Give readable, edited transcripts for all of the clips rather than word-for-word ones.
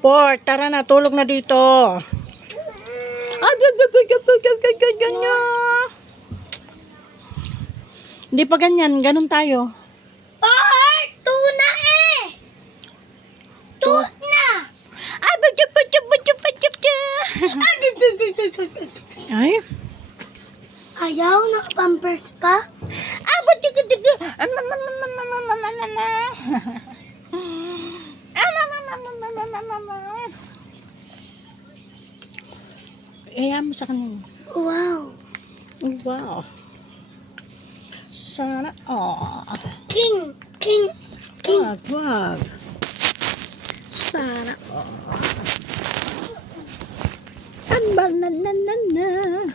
Port, tara na, tulog na dito. Hindi pa ganyan, ganun tayo. Port! Tuna eh! Tuna! Ay, bachup. Ay, Ayaw, nakapampers pa? ah, bachup. Kaya mo sa kanila. Wow. Wow. Sana, King. Wag. Sana, Banana.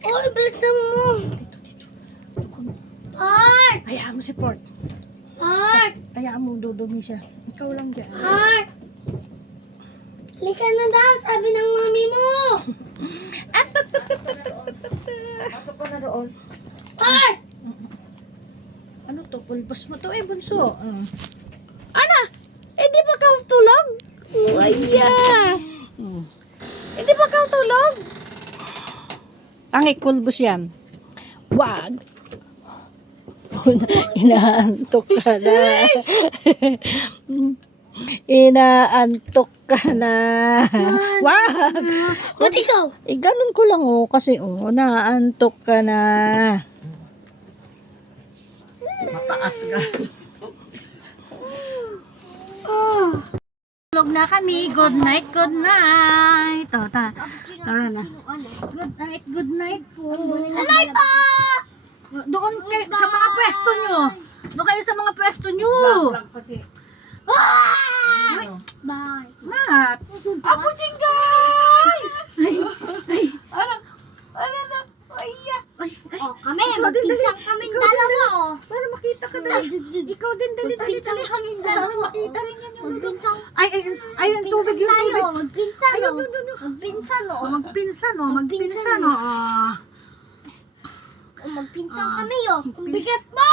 Oy, bilisan mo. Port! Hayaan mo si Port. Port! Hayaan mo, dudumi siya. Ikaw lang dyan. Port! Lika na daw, sabi ng mami mo. Pasok ka na doon. Port! Ano to? Pulbos mo to bunso. Ana! Di ba ka tulog? Waya! Di ba ka tulog? Ang pulbos yan. Wag! Inaantok ka na. Inaantok ka na. Wag! Ba't ikaw? Ganun ko lang kasi naantok ka na. Mataas ka. Oh. Tulog na kami. Good night. Tara na. Good night po. Alay pa! Doon kayo sa mga pwesto nyo. Doon kayo sa mga pwesto nyo. Ah! Bye. Mat. Apo Jinggay! Ano na? Oh, kami, magpinsang kaming dalawa, oh. Para makita ka dali. Ikaw din, dali. Magpinsang kaming dalawa, oh. Makita rin yan yung Magpinsang, Ay, ang tubig yung tayo, tubig. magpinsan, Ay, oh. no. Magpinsan, oh. Magpinsan, Magpinsan, Oh, magpinsang kami, oh. Ang bigat mo!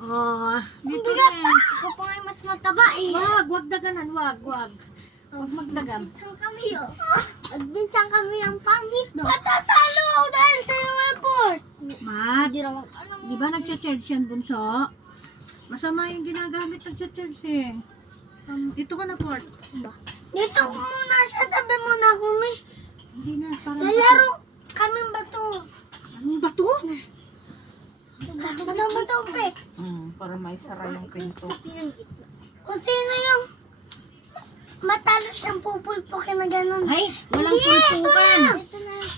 Ang Dito bigat! na. Ikaw pa nga mas mataba, eh. Wag daganan, wag. Huwag magdagam. Magpinsang kami, oh. Magpinsang kami ang pangit, no? Matatalo ako dahil sa yung airport. Mat, Hindi naman, di ba nagcha-charge yan, bunso? Masama yung ginagamit nagcha-charge eh. Dito ka na, Port. Dito ko muna siya, tabi muna kami. Hindi na, parang... Lalaro kaming bato. Anong bato? Bato na bato, Pek. Para may sara yung pinto. Kung sino yung matalo siyang pupulpukin na gano'n. Ay, walang Hindi, pulpukan.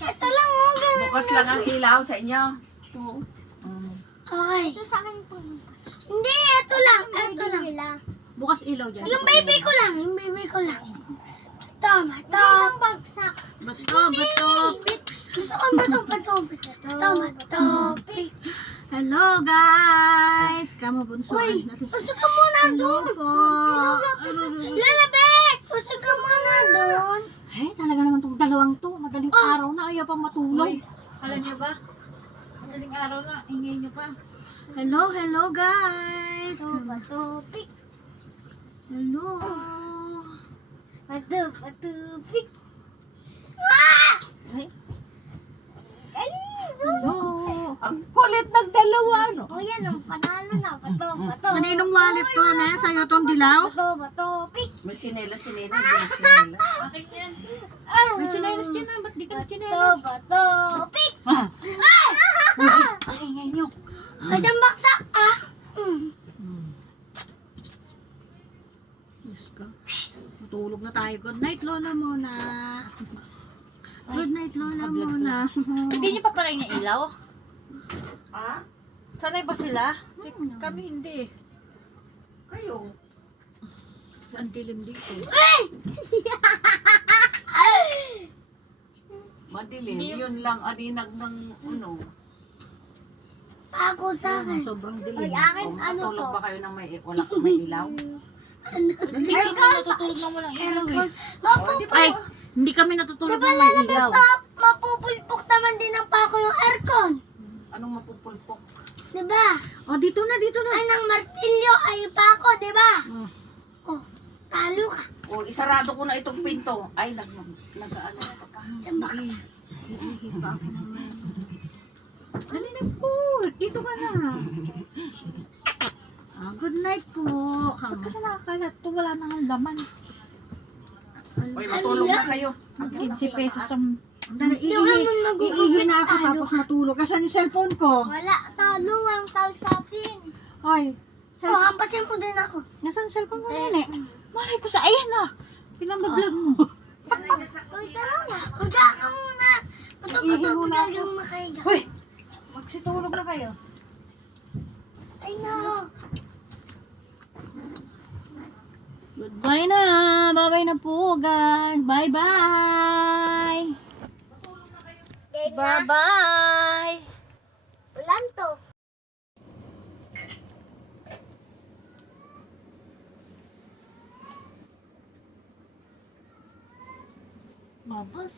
Ito lang, oh, gano'n. Bukas lang ang ilaw sa inyo. Oo. Okay. Ito sa akin po. Hindi, ito lang. Ito lang. Bukas ilaw dyan. Yung baby ko lang. Tama. Isang bagsak. Bato. Bato. Tama. Hello, guys. Kamo, bunso. Uy, usog ka muna doon. Lalabek, usog ka muna doon. Ay, talaga naman itong dalawang to. Madaling araw na, ayaw pang matulog. Alam niyo ba? Madaling araw na, ingay niyo pa. Hello, guys. Bato. Hello. Bato. Ah! Ay, Dali. hello. Ang kulit ng dalawa, no? O yan, ang panalo na. Bato. Kaninong wallet to, ne? Sa'yo tong dilaw? Bato. May sinela, hindi sinela. Akin yan. May chinelas dyan na. Ba't di ka na chinelas? Bato. Ah, Ah! ang ingay nyo. Isang baksak. Ah! Diyos ka. Matulog na tayo. Good night, Lola muna. Good night, Lola muna. Hindi niyo pa pala yung ilaw? Ha? Sanay ba sila? Kami hindi. Kayo? Saan dilim dito? Madilim. Yun lang, aninag ng Ako sa akin. Sobrang Ay, dilim. akin, Kung ano to? matulog ba kayo ng may ilaw? Hindi kami natutulog ng walang ilaw eh. Mapupulpok. Ay, hindi kami natutulog Diba ng may lalabek ilaw. mapupulpok naman din ang pako yung aircon. Anong mapupulpok? Diba? Oh, dito na. Anang martilyo ay pa ako, diba? Oh. Oh, talo ka. O, isarado ko na itong pinto. Ay, nag-ano pa ka. Saan ba ka? Hihipa ako naman. Dali na po. Dito ka na. Good night po. Kasi nakakalat to, wala nang laman. Oy, Ano matulog yan? na kayo. 15 pesos ang... Dali, Yung ano iihi na ako talo tapos matulog. Kasi yung cellphone ko. Wala, talo ang talo sa atin. Ay, Oh, hampasin mo din ako. nasaan cellphone mo nene? Malay ko sa... Ayan na. Pinamablog mo. Uy, tara na. Huwag ka muna. Iihi muna ako. Pagkagang makahiga. Hoy! Magsitulog na kayo. Ay, no. Goodbye na. Bye-bye na po, guys. Bye-bye. Bye-bye. Ulan to. Babas.